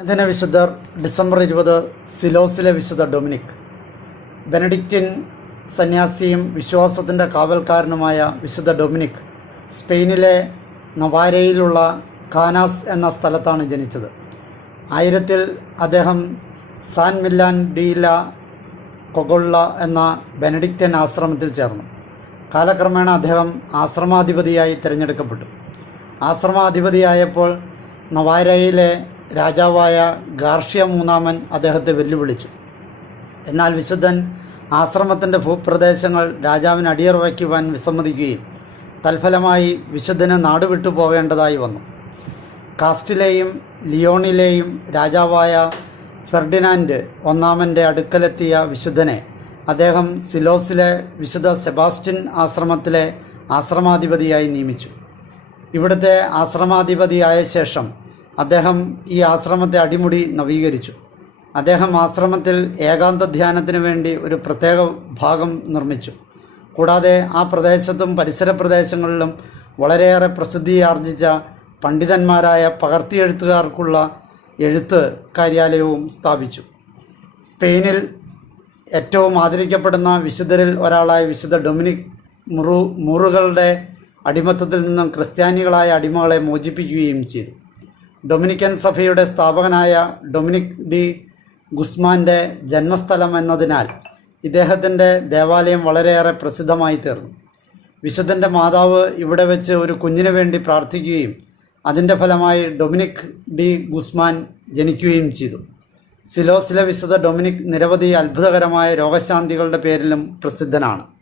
ദിന വിശുദ്ധർ ഡിസംബർ ഇരുപത് സിലോസിലെ വിശുദ്ധ ഡൊമിനിക്. ബെനഡിക്റ്റിൻ സന്യാസിയും വിശ്വാസത്തിന്റെ കാവൽക്കാരനുമായ വിശുദ്ധ ഡൊമിനിക് സ്പെയിനിലെ നവാരയിലുള്ള കാനാസ് എന്ന സ്ഥലത്താണ് ജനിച്ചത്. ആയിരത്തിൽ അദ്ദേഹം സാൻ മില്ലാൻ ഡീല കൊഗൊള്ള എന്ന ബെനഡിക്റ്റൻ ആശ്രമത്തിൽ ചേർന്നു. കാലക്രമേണ അദ്ദേഹം ആശ്രമാധിപതിയായി തിരഞ്ഞെടുക്കപ്പെട്ടു. ആശ്രമാധിപതിയായപ്പോൾ നവാരയിലെ രാജാവായ ഗാർഷ്യ മൂന്നാമൻ അദ്ദേഹത്തെ വെല്ലുവിളിച്ചു. എന്നാൽ വിശുദ്ധൻ ആശ്രമത്തിന്റെ ഭൂപ്രദേശങ്ങൾ രാജാവിന് അടിയറവയ്ക്കുവാൻ വിസമ്മതിക്കുകയും തൽഫലമായി വിശുദ്ധന് നാടുവിട്ടു പോകേണ്ടതായി വന്നു. കാസ്റ്റിലെയും ലിയോണിലെയും രാജാവായ ഫെർഡിനാൻഡ് ഒന്നാമന്റെ അടുക്കലെത്തിയ വിശുദ്ധനെ അദ്ദേഹം സിലോസിലെ വിശുദ്ധ സെബാസ്റ്റ്യൻ ആശ്രമത്തിലെ ആശ്രമാധിപതിയായി നിയമിച്ചു. ഇവിടുത്തെ ആശ്രമാധിപതിയായ ശേഷം അദ്ദേഹം ഈ ആശ്രമത്തെ അടിമുടി നവീകരിച്ചു. അദ്ദേഹം ആശ്രമത്തിൽ ഏകാന്ത ധ്യാനത്തിന് വേണ്ടി ഒരു പ്രത്യേക ഭാഗം നിർമ്മിച്ചു. കൂടാതെ ആ പ്രദേശത്തും പരിസര പ്രദേശങ്ങളിലും വളരെയേറെ പ്രസിദ്ധിയാർജിച്ച പണ്ഡിതന്മാരായ പകർത്തിയെഴുത്തുകാർക്കുള്ള എഴുത്ത് കാര്യാലയവും സ്ഥാപിച്ചു. സ്പെയിനിൽ ഏറ്റവും ആദരിക്കപ്പെടുന്ന വിശുദ്ധരിൽ ഒരാളായ വിശുദ്ധ ഡൊമിനിക് മുറു മുറുകളുടെ അടിമത്തത്തിൽ നിന്നും ക്രിസ്ത്യാനികളായ അടിമകളെ മോചിപ്പിക്കുകയും ചെയ്തു. ഡൊമിനിക്കൻ സഭയുടെ സ്ഥാപകനായ ഡൊമിനിക് ഡി ഗുസ്മാന്റെ ജന്മസ്ഥലം എന്നതിനാൽ ഇദ്ദേഹത്തിന്റെ ദേവാലയം വളരെയേറെ പ്രസിദ്ധമായി തീർന്നു. വിശുദ്ധന്റെ മാതാവ് ഇവിടെ വെച്ച് ഒരു കുഞ്ഞിനു വേണ്ടി പ്രാർത്ഥിക്കുകയും അതിന്റെ ഫലമായി ഡൊമിനിക് ഡി ഗുസ്മാൻ ജനിക്കുകയും ചെയ്തു. സിലോസിലെ വിശുദ്ധ ഡൊമിനിക് നിരവധി അത്ഭുതകരമായ രോഗശാന്തികളുടെ പേരിലും പ്രസിദ്ധനാണ്.